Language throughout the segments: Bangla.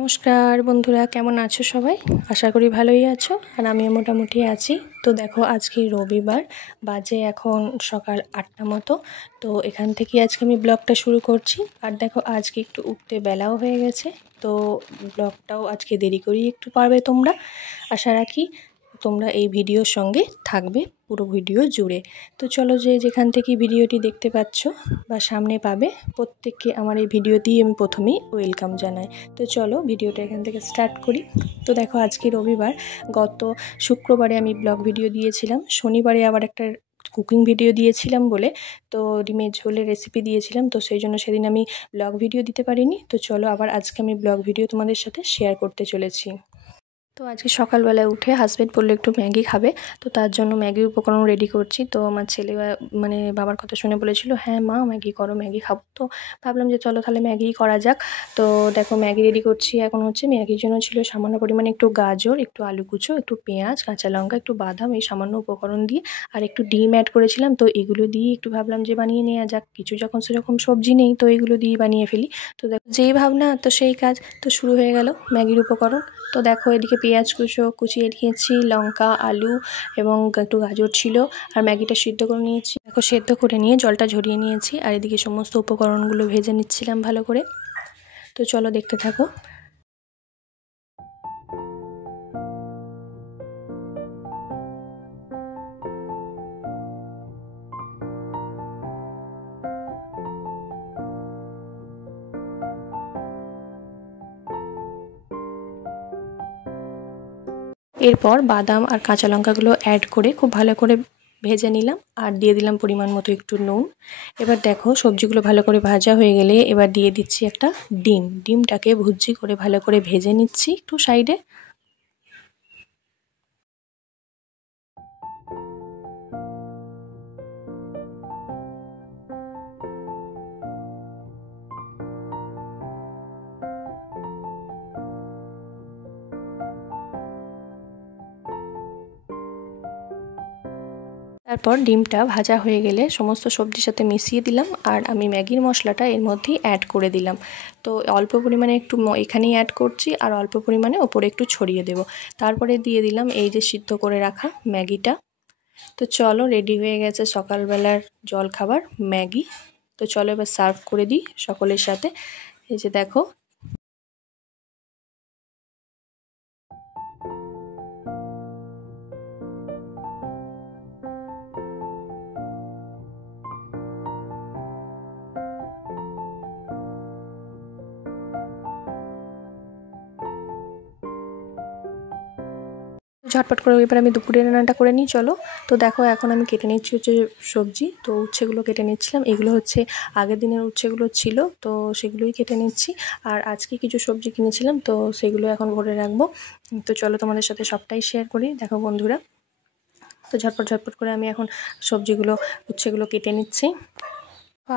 নমস্কার বন্ধুরা, কেমন আছো সবাই? আশা করি ভালোই আছো আর আমিও মোটামুটি আছি। তো দেখো, আজকে রবিবার, বাজে এখন সকাল 8টা মতো। তো এখান থেকে আজকে আমি ব্লগটা শুরু করছি। আর দেখো, আজকে একটু উঠতে বেলাও হয়ে গেছে, তো ব্লগটাও আজকে দেরি করেই একটু পারবে তোমরা। আশা রাখি তোমরা এই ভিডিওর সঙ্গে থাকবে পুরো ভিডিও জুড়ে। তো চলো, যে যেখান থেকে ভিডিওটি দেখতে পাচ্ছ বা সামনে পাবে, প্রত্যেককে আমার এই ভিডিওতেই আমি প্রথমেই ওয়েলকাম জানাই। তো চলো ভিডিওটা এখান থেকে স্টার্ট করি। তো দেখো, আজকে রবিবার, গত শুক্রবারে আমি ব্লগ ভিডিও দিয়েছিলাম, শনিবারে আবার একটা কুকিং ভিডিও দিয়েছিলাম বলে, তো ডিমের ঝোলের রেসিপি দিয়েছিলাম, তো সেই জন্য সেদিন আমি ব্লগ ভিডিও দিতে পারিনি। তো চলো, আবার আজকে আমি ব্লগ ভিডিও তোমাদের সাথে শেয়ার করতে চলেছি। তো আজকে সকালবেলায় উঠে হাজব্যান্ড বললো একটু ম্যাগি খাবে, তো তার জন্য ম্যাগির উপকরণ রেডি করছি। তো আমার ছেলে মানে বাবার কথা শুনে বলেছিল, হ্যাঁ মা ম্যাগি করো, ম্যাগি খাবো। তো ভাবলাম যে চলো তাহলে ম্যাগিই করা যাক। তো দেখো, ম্যাগি রেডি করছি। এখন হচ্ছে ম্যাগির জন্য ছিল সামান্য পরিমাণে একটু গাজর, একটু আলু কুচো, একটু পেঁয়াজ, কাঁচা লঙ্কা, একটু বাদাম, এই সামান্য উপকরণ দিয়ে আর একটু ডিম অ্যাড করেছিলাম। তো এগুলো দিয়ে একটু ভাবলাম যে বানিয়ে নেওয়া যাক, কিছু যখন সেরকম সবজি নেই তো এগুলো দিয়ে বানিয়ে ফেলি। তো দেখো, যেই ভাবনা তো সেই কাজ, তো শুরু হয়ে গেল ম্যাগির উপকরণ। তো দেখো, এদিকে পেঁয়াজ কুচিয়ে নিয়েছি, লঙ্কা, আলু এবং একটু গাজর ছিল, আর ম্যাগিটা সিদ্ধ করে নিয়েছি। দেখো, সেদ্ধ করে নিয়ে জলটা ঝরিয়ে নিয়েছি, আর এদিকে সমস্ত উপকরণগুলো ভেজে নিচ্ছিলাম ভালো করে। তো চলো দেখতে থাকো। এরপর বাদাম আর কাঁচা লঙ্কাগুলো অ্যাড করে খুব ভালো করে ভেজে নিলাম, আর দিয়ে দিলাম পরিমাণ মতো একটু নুন। এবার দেখো, সবজিগুলো ভালো করে ভাজা হয়ে গেলে এবার দিয়ে দিচ্ছি একটা ডিমটাকে ভুজি করে ভালো করে ভেজে নিচ্ছি একটু সাইডে। তারপর ডিমটা ভাজা হয়ে গেলে সমস্ত সবজির সাথে মিশিয়ে দিলাম, আর আমি ম্যাগির মশলাটা এর মধ্যেই অ্যাড করে দিলাম। তো অল্প পরিমাণে একটু এখানেই অ্যাড করছি, আর অল্প পরিমাণে ওপরে একটু ছড়িয়ে দেব। তারপরে দিয়ে দিলাম এই যে সিদ্ধ করে রাখা ম্যাগিটা। তো চলো, রেডি হয়ে গেছে সকালবেলার জলখাবার ম্যাগি। তো চলো এবার সার্ভ করে দিই সকলের সাথে। এই যে দেখো। ঝটপট করে এবার আমি দুপুরের রান্নাটা করে নিই, চলো। তো দেখো, এখন আমি কেটে নিচ্ছি হচ্ছে সবজি। তো উচ্ছেগুলো কেটে নিচ্ছিলাম, এগুলো হচ্ছে আগের দিনের উচ্ছেগুলো ছিল, তো সেগুলোই কেটে নিচ্ছি। আর আজকে কিছু সবজি কিনেছিলাম, তো সেগুলো এখন ভরে রাখবো। তো চলো তোমাদের সাথে সবটাই শেয়ার করি। দেখো বন্ধুরা, তো ঝটপট করে আমি এখন সবজিগুলো, উচ্ছেগুলো কেটে নিচ্ছি।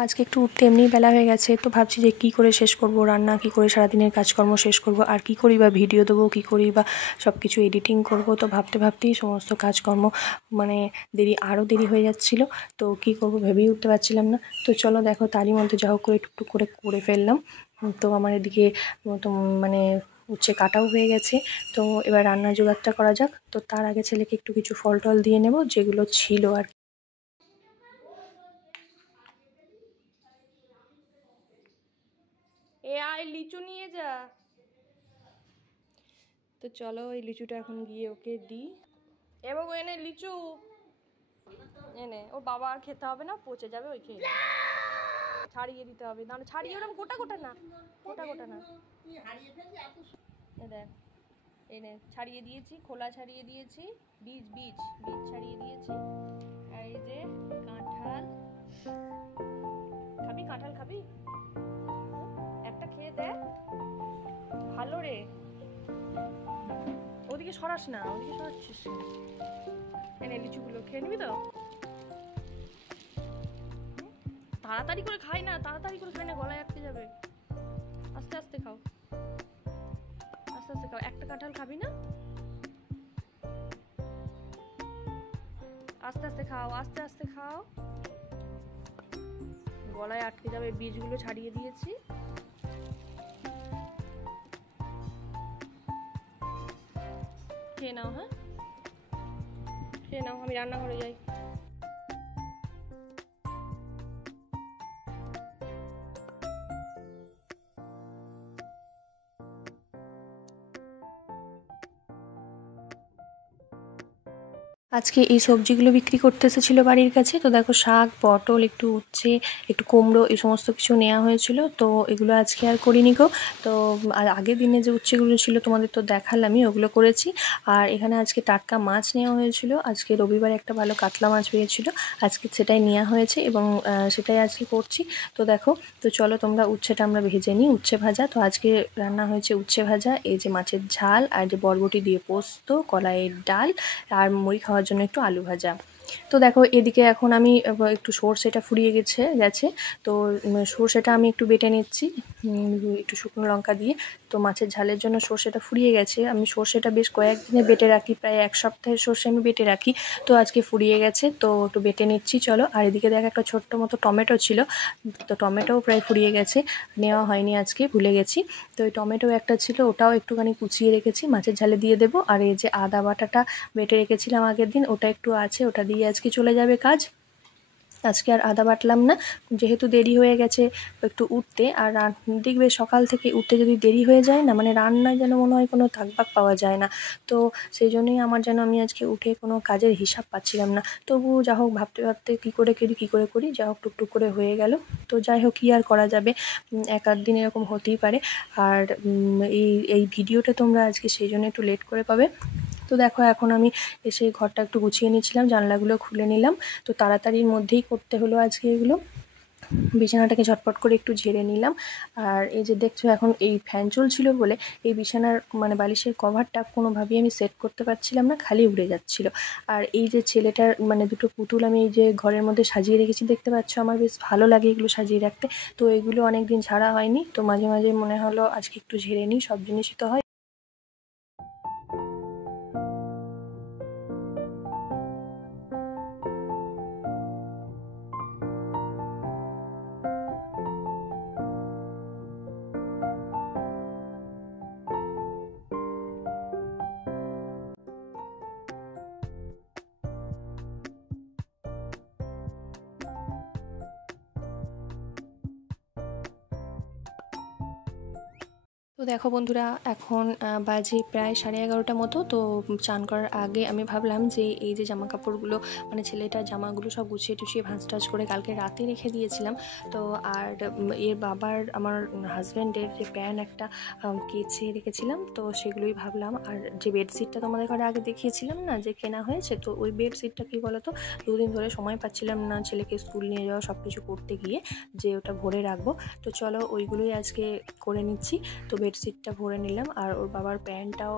আজকে একটু উঠতে এমনিই বেলা হয়ে গেছে, তো ভাবছি যে কী করে শেষ করব রান্না, কী করে সারাদিনের কাজকর্ম শেষ করব, আর কী করি বা ভিডিও দেবো, কী করি বা সব কিছু এডিটিং করব। তো ভাবতেই সমস্ত কাজকর্ম মানে আরও দেরি হয়ে যাচ্ছিল। তো কী করব ভেবেই উঠতে পারছিলাম না। তো চলো দেখো, তারই মধ্যে যা হোক করে টুকটুক করে ফেললাম। তো আমার এদিকে তো মানে উচ্ছে কাটাও হয়ে গেছে। তো এবার রান্নার জোগাড়টা করা যাক। তো তার আগে ছেলেকে একটু কিছু ফল টল দিয়ে নেব, যেগুলো ছিল আর আয় লিচু নিয়ে যা। তো চলো, এই লিচুটা এখন গিয়ে ওকে দিই। এ বাবু, এনে লিচু এনে, ওর বাবা আর খেতে হবে না, পচে যাবে, ওই খেয়ে ছাড়িয়ে দিতে হবে। না ছাড়িয়ে, ওরকম গোটা না, গোটা না। দেখ, এনে ছাড়িয়ে দিয়েছি, খোলা ছাড়িয়ে দিয়েছি, বীজ ছাড়িয়ে দিয়েছি। আর এই যে কাঁঠাল, কাঁঠাল খাবি? একটা খেয়ে দেখ, ভালো রে। ওদিকে সরাস না, ওদিকে সরাচ্ছিস। এনে লিচুগুলো খেয়ে নিবি তো? তাড়াতাড়ি করে খাই না, গলায় আটকে যাবে। আস্তে আস্তে খাও, একটা কাঁঠাল খাবি না? আস্তে খাও, গলায় আটকে যাবে। বীজগুলো ছাড়িয়ে দিয়েছি। খেয়ে নাও, হ্যাঁ খেয়ে নাও, আমি রান্নাঘরে যাই। আজকে এই সবজিগুলো বিক্রি করতে এসেছিলো বাড়ির কাছে। তো দেখো শাক, পটল, একটু উচ্ছে, একটু কুমড়ো, এই সমস্ত কিছু নেওয়া হয়েছিল। তো এগুলো আজকে আর করিনি গো। তো আগের দিনে যে উচ্ছেগুলো ছিল তোমাদের তো দেখালামই, ওগুলো করেছি। আর এখানে আজকে টাটকা মাছ নেওয়া হয়েছিল। আজকে রবিবারে একটা ভালো কাতলা মাছ পেয়েছিল, আজকে সেটাই নেওয়া হয়েছে এবং সেটাই আজকে করছি। তো দেখো, তো চলো তোমরা উচ্ছেটা আমরা ভেজে নিই, উচ্ছে ভাজা। তো আজকে রান্না হয়েছে উচ্ছে ভাজা, এই যে মাছের ঝাল, আর যে বরবটি দিয়ে পোস্ত, কলাইয়ের ডাল, আর মুড়ি খাওয়ার জন্য একটু আলু ভাজা। তো দেখো এদিকে এখন আমি একটু সর্ষেটা ফুরিয়ে গেছে। তো সর্ষেটা আমি একটু বেটে নিচ্ছি একটু শুকনো লঙ্কা দিয়ে। তো মাছের ঝালের জন্য সর্ষেটা ফুরিয়ে গেছে। আমি সর্ষেটা বেশ কয়েকদিনে বেটে রাখি, প্রায় এক সপ্তাহের সর্ষে আমি বেটে রাখি। তো আজকে ফুরিয়ে গেছে, তো একটু বেটে নিচ্ছি চলো। আর এদিকে দেখ একটা ছোট্ট মতো টমেটো ছিল, তো টমেটোও প্রায় ফুরিয়ে গেছে, নেওয়া হয়নি আজকে, ভুলে গেছি। তো ওই টমেটো একটা ছিল, ওটাও একটুখানি কুচিয়ে রেখেছি, মাছের ঝালে দিয়ে দেবো। আর এই যে আদা বাটাটা বেটে রেখেছিলাম আগের দিন, ওটা একটু আছে, ওটা দিয়ে আজকে চলে যাবে কাজ। আজকে আর আদা বাটলাম না, যেহেতু দেরি হয়ে গেছে একটু উঠতে। আর দেখবে সকাল থেকে উঠতে যদি দেরি হয়ে যায় না, মানে রান্নায় যেন মনে হয় কোনো তাকবাক পাওয়া যায় না। তো সেই জন্যই আমার যেন আমি আজকে উঠে কোনো কাজের হিসাব পাচ্ছিলাম না। তবু যা হোক ভাবতে ভাবতে কী করে করি, যা হোক টুকটুক করে হয়ে গেল। তো যাই হোক, কী আর করা যাবে, এক আধ দিন এরকম হতেই পারে। আর এই ভিডিওটা তোমরা আজকে সেই জন্য একটু লেট করে পাবে। তো দেখো এখন আমি এসে ঘরটা একটু গুছিয়ে নিচ্ছিলাম, জানলাগুলো খুলে নিলাম। তো তাড়াতাড়ির মধ্যেই করতে হলো আজকে এগুলো। বিছানাটাকে ঝটপট করে একটু ঝেড়ে নিলাম। আর এই যে দেখছো এখন এই ফ্যান চলছিল বলে এই বিছানার মানে বালিশের কভারটা কোনোভাবেই আমি সেট করতে পারছিলাম না, খালি উড়ে যাচ্ছিল। আর এই যে ছেলেটার মানে দুটো পুতুল আমি এই যে ঘরের মধ্যে সাজিয়ে রেখেছি দেখতে পাচ্ছ, আমার বেশ ভালো লাগে এগুলো সাজিয়ে রাখতে। তো এগুলো অনেক দিন ঝাড়া হয়নি, তো মাঝে মাঝে মনে হলো আজকে একটু ঝেড়ে নিই, সব জিনিসই তো হয়। তো দেখো বন্ধুরা, এখন বাজে প্রায় 11:30 মতো। তো চান করার আগে আমি ভাবলাম যে এই যে জামা কাপড়গুলো মানে ছেলেটার জামাগুলো সব গুছিয়ে টুছিয়ে ভাঁজ টাজ করে কালকে রাতে রেখে দিয়েছিলাম। তো আর এর বাবার আমার হাজব্যান্ডের যে প্যান্ট একটা কেচে রেখেছিলাম, তো সেগুলোই ভাবলাম। আর যে বেডশিটটা তোমাদের ঘরে আগে দেখিয়েছিলাম না যে কেনা হয়েছে, তো ওই বেডশিটটা কী বলো তো, দুদিন ধরে সময় পাচ্ছিলাম না ছেলেকে স্কুল নিয়ে যাওয়া সব কিছু করতে গিয়ে, যে ওটা ভরে রাখবো। তো চলো ওইগুলোই আজকে করে নিচ্ছি। তো বেডশিটটা ভরে নিলাম। আর ওর বাবার প্যান্টটাও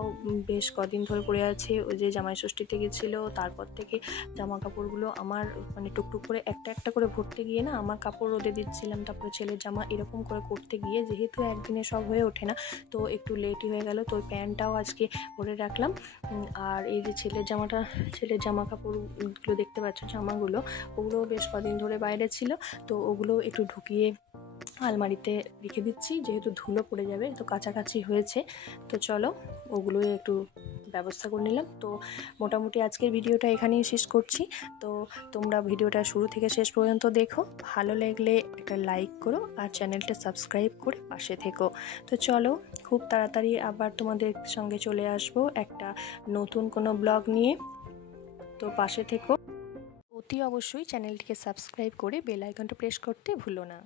বেশ কদিন ধরে পরে আছে, ওই যে জামাই ষষ্ঠীতে গেছিলো তারপর থেকে জামা কাপড়গুলো আমার মানে টুকটুক করে একটা একটা করে ভরতে গিয়ে না, আমার কাপড় রোদে দিচ্ছিলাম, তারপরে ছেলের জামা এরকম করে করতে গিয়ে যেহেতু একদিনে সব হয়ে ওঠে না, তো একটু লেটই হয়ে গেল। তো ওই প্যান্টটাও আজকে ভরে রাখলাম। আর এই যে ছেলের জামা কাপড়গুলো দেখতে পাচ্ছ, জামাগুলো ওগুলো বেশ কদিন ধরে বাইরে ছিল, তো ওগুলো একটু ঢুকিয়ে আলমারিতে রেখে দিচ্ছি, যেহেতু ধুলো পড়ে যাবে, তো কাছাকাছি হয়েছে। তো চলো ওগুলোই একটু ব্যবস্থা করে নিলাম। তো মোটামুটি আজকের ভিডিওটা এখানেই শেষ করছি। তো তোমরা ভিডিওটা শুরু থেকে শেষ পর্যন্ত দেখো, ভালো লাগলে একটা লাইক করো আর চ্যানেলটা সাবস্ক্রাইব করে পাশে থেকো। তো চলো খুব তাড়াতাড়ি আবার তোমাদের সঙ্গে চলে আসবো একটা নতুন কোনো ব্লগ নিয়ে। তো পাশে থেকো, অতি অবশ্যই চ্যানেলটিকে সাবস্ক্রাইব করে বেল আইকনটা প্রেস করতে ভুলো না।